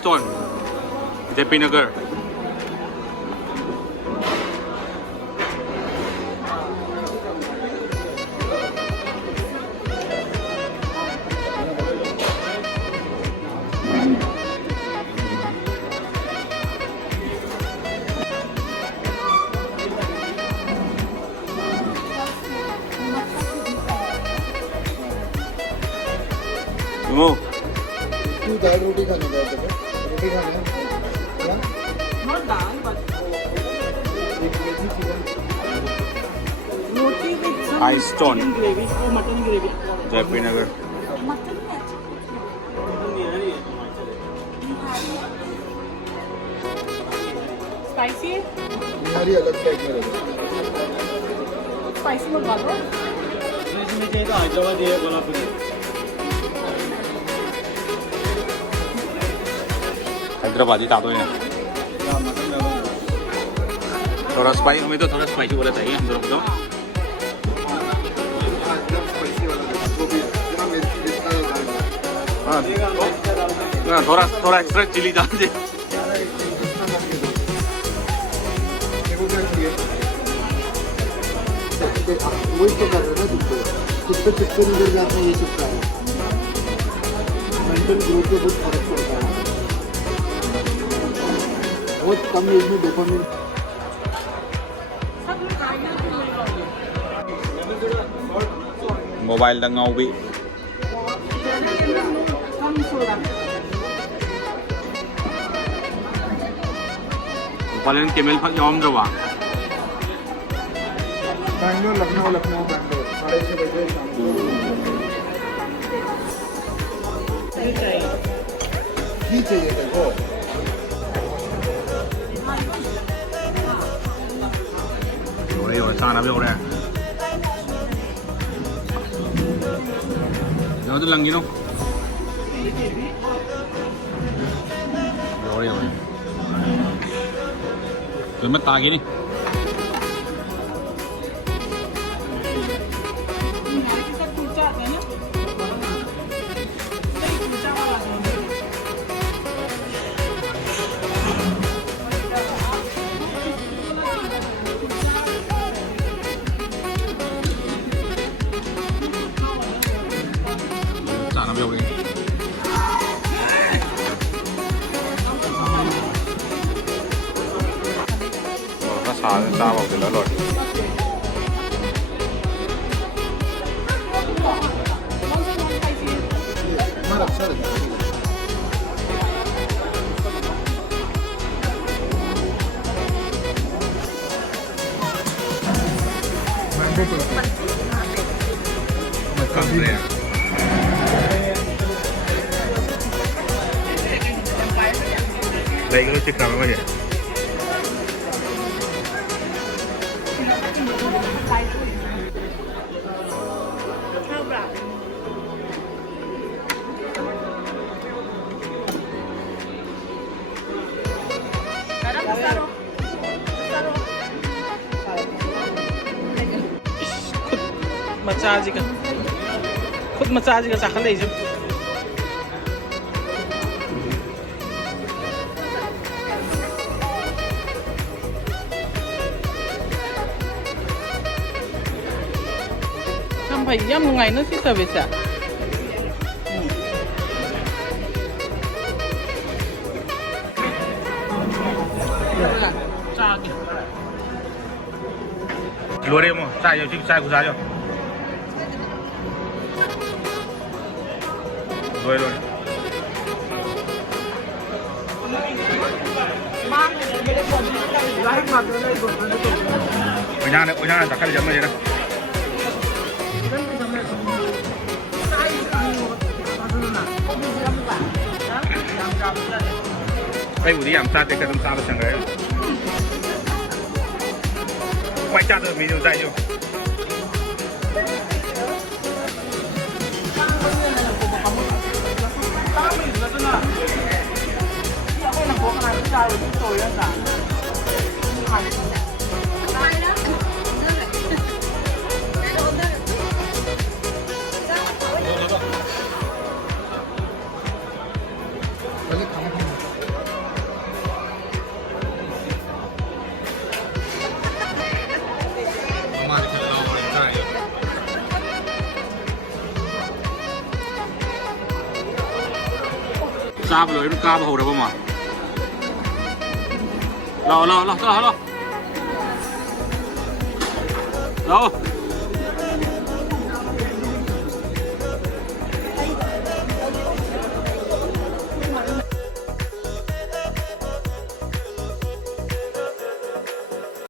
Stone JP नगर तू दाल रोटी खाने का है? रोटी खाने क्या? नॉट दाल बट एक roti chicken roti with some Ice stone. Chicken gravy और mutton gravy JP Nagar mutton spicy है बिहारी अलग टाइप में रहता है। स्पाइसी मत डालो इसमें चाहिए तो हैदराबाद ये कोल्हापुरी हैदराबादी तातो है थोड़ा स्पाइसी हमें तो थोड़ा स्पाइसी वाला चाहिए हम लोग तो स्पाइसी वाला वो भी जितना मिर्ची जितना डालना हाँ थोड़ा एक्स्ट्रा चिली डाल दे देखो क्या चाहिए वही तो कर रहे ना तुमको कितने कितने नजर जाते हैं ये सब का मेंटल ग्रोथ पे बहुत फर्क पड़ता है बहुत कम एज में डोपामिन मोबाइल दंगाओ भी कम सोडा पालन केमेल फक यौम दवा बैंगलोर लखनऊ लखनऊ बैंगलोर 6:30 बजे शाम को नहीं चाहिए ही चाहिए देखो हो रही हो खाना भी हो रहा है जाओ तो लंगी नो हो रही तो मैं तागी नहीं हमारे के साथ कुलचा आता है ना नहीं कुलचा वाला आता है खाना भी हो गई चा vào thì lớn rồi हमारा अच्छा लगता है मैंगो तो कम रहे हैं lấy cái chiếc nào vậy मसाजिका खुद मसाजिका चाखन देทำไผ่ย่ำไงนั่นสิเซอร์วิสอะจ้ากิน lúa đi mà sai vô sai của sai vô rồi rồi บ้านเลยไม่ได้คนไล่มาเลยคนนั้นตัว ở nhà này tắc cái chấm này đó đây buổi đi làm sao cái tâm sao được chẳng đấy quay cha được mình đều dạy vô पहले खाना खाना साफ लो इन काम हो रहा है लो लो लो लो लो लो